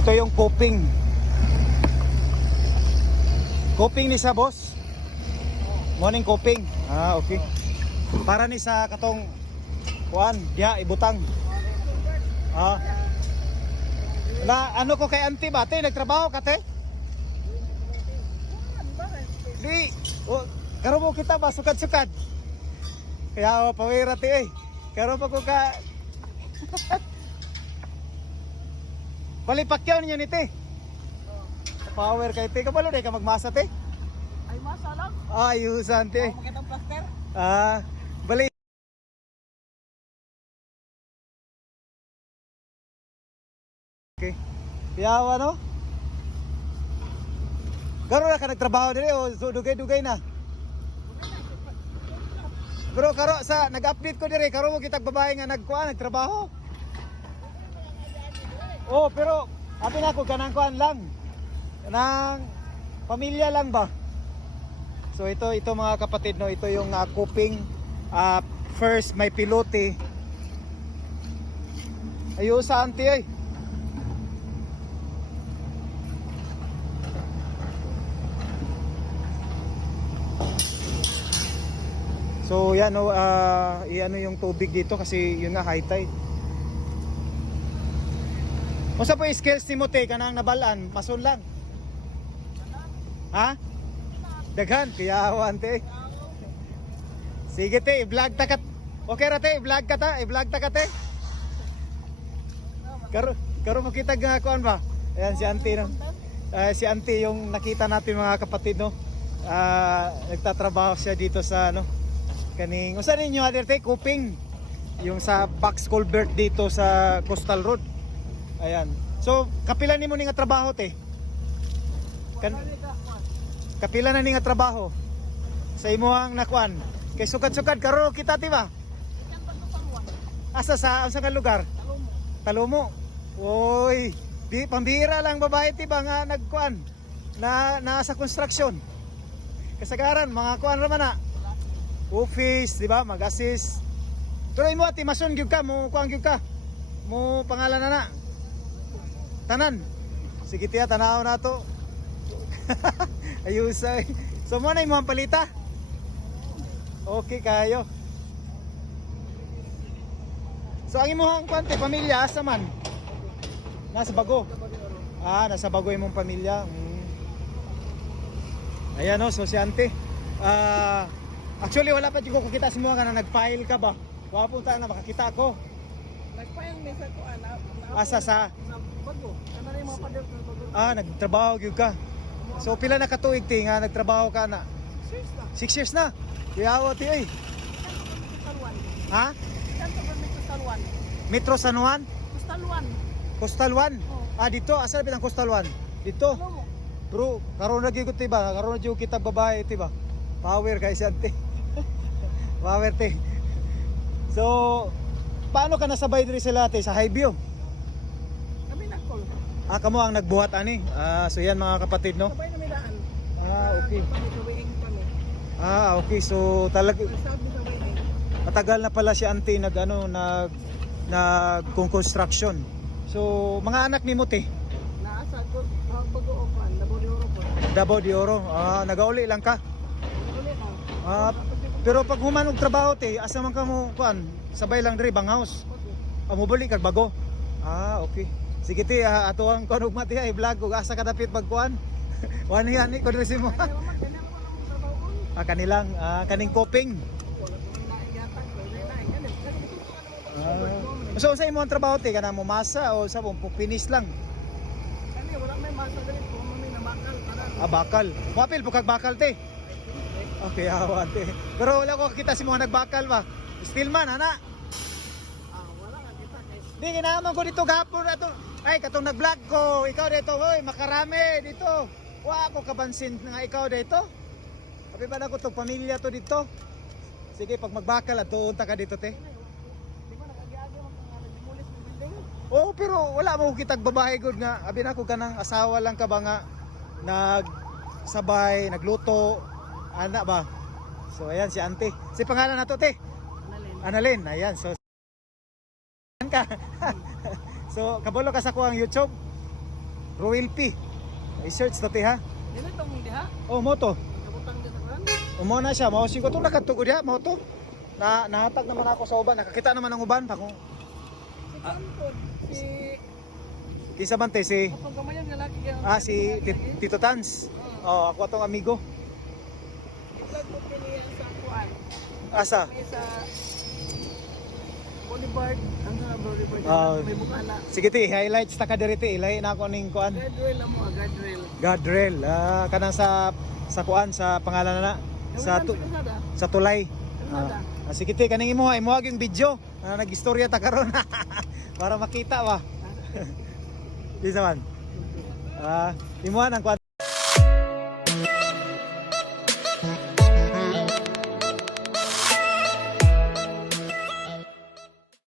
ito yung coping. Coping ni sa boss. Morning coping. Ah, okay. Para ni sa katong kuan, diha ibutang. Ah. Na ano ko kay auntie ba? Te, nagtrabaho ka te? Di. Oh, karo mo kita ba sukad-sukad. Kaya pawira te eh. Karo pa ko ka Palipakyaw niya ni te. Power kay te. Kabalo day ka magmasa te? Ay, masa lang. Ayusan te. Makitang plaster. Ah, bali. Okay. Piyawa no? Garo na ka nagtrabaho dire o dugay-dugay na? Pero karo sa nag-update ko dire, karo mo kitag babae nga nagtrabaho. Oh, pero abi na ko kanang kuan lang. Kanang pamilya lang ba? So ito mga kapatid no, ito yung coping first may pilote. Ayo sa auntie ay. So yan no, iano yung tubig dito kasi yun nga high tide. Unsa po skills ni mo te kanang nabalaan, mason lang. Ha? Daghan kaya awan te. Sige te, i-vlog ta kat. Okay ra te, i-vlog ka ta, i-vlog ta ka te. Karo makita nga kuan ba? Ayan si auntie no. Si auntie yung nakita natin mga kapatid no. Nagtatrabaho siya dito sa ano kaning usa ninyo other te coping yung sa box culvert dito sa Coastal Road. Ayan. So kapila nimo ni nga trabaho te? Kapila na ni nga trabaho sa imuhang nakuan? Kay sukad-sukad karo kita ti ba? Asa sa nga lugar? Talumo. Oy, di pambira lang babae ti ba nga nagkuan na nasa construction. Kasagaran mga kuan ra man na. Office, di ba? Mag-assist. Tuloy mo ati mason gyud ka, mo kuan gyud ka. Mo pangalan na na. Tanan. Sige tiya tanaw na to. Ayusay. So mo na imong palita. Okay kayo. So ang imong kwante pamilya asa man? Nasa Bago. Nasa Bago imong pamilya. Ayan no, so si auntie. Actually wala pa ko kakita si mo nga na nag-file ka ba? Wa punta na makakita ko. Nagpayang mesa ko Asa sa Bago. Ano rin mga pader na Bago? Nagtrabaho gyud ka. So pila na katuig ti nga nagtrabaho ka na? 6 years na. Kuyawa ti oy. Ha? Metro San Juan? Coastal 1? Dito asa bitang Coastal 1? Dito. Bro, karon na gyud ti ba? Karon na gyud kita babae ti ba? Power guys ante. Power te. So, paano ka nasabay diri sa late sa Highview? Kami nag-call. Kamo ang nagbuhat ani. So yan mga kapatid no. Sabay na may daan. Okay. Okay. So Sabi sabay eh. matagal na pala si auntie nag construction. So mga anak ni mo te? Naasa ko Bago opan, Davao de Oro. Nagauli lang ka. Uli Ah, na. pero pag human og trabaho te, asa man ka mo kuan? Sabay lang diri banghouse. Mo balik kag Bago. Okay. Sige ti, ato ang kuan ug mati ay vlog ug asa ka dapit pagkuan. Wani ani ko diri si mo. Kanilang kaning coping. So sa imo ang trabaho te kana mo masa o sa mo finish lang? Kani wala may masa dali ko may namakal para. Bakal. Wapil po kag bakal te. Okay, te. Pero wala ko kita si mga nagbakal ba. Stillman ana. Wala nga kita kay. Di ginaman ko dito gahapon ato. Ay katong nag-vlog ko. Ikaw dito, hoy, makarami dito. Wa ako kabansin nga ikaw dito. Abi ba na ko tong pamilya to dito. Sige, pag magbakal ato unta ka dito te. Di ba nakagiagi mo kung nagmulis ng building? Pero wala mo kitag babae gud nga. Abi na ko kanang asawa lang ka ba nga nagsabay, nagluto. Ana ba? So ayan si auntie. Si pangalan nato te? Annalyn. Ayan. So ka. So kabalo ka sa kuang YouTube? Royal P. I-search dati ha. Dili tong diha. Oh, moto. Kabutang din sa kan. Umo na siya, mao siguro to nakatugod diha, moto. Nahatag naman ako sa uban, nakakita naman ang uban pa kung Si Kampod, si kisa man te si kapag kamayan nga laki yan. si Tito Tans. Oh, ako atong amigo. Ilag mo piniyan sa kuan. Asa? May sa Boulevard. Ang sa Boulevard. Ah. May bukana. Sige ti, highlights ta ka diri ti, ilay na ako ning kuan. Guardrail lang mo, guardrail. Guardrail. Kanang sa kuan sa pangalan na sa tulay. Sige ti, kaning imuha yung video. Nag-istorya ta karon. Para makita ba. Di man. Imuha ang kuan.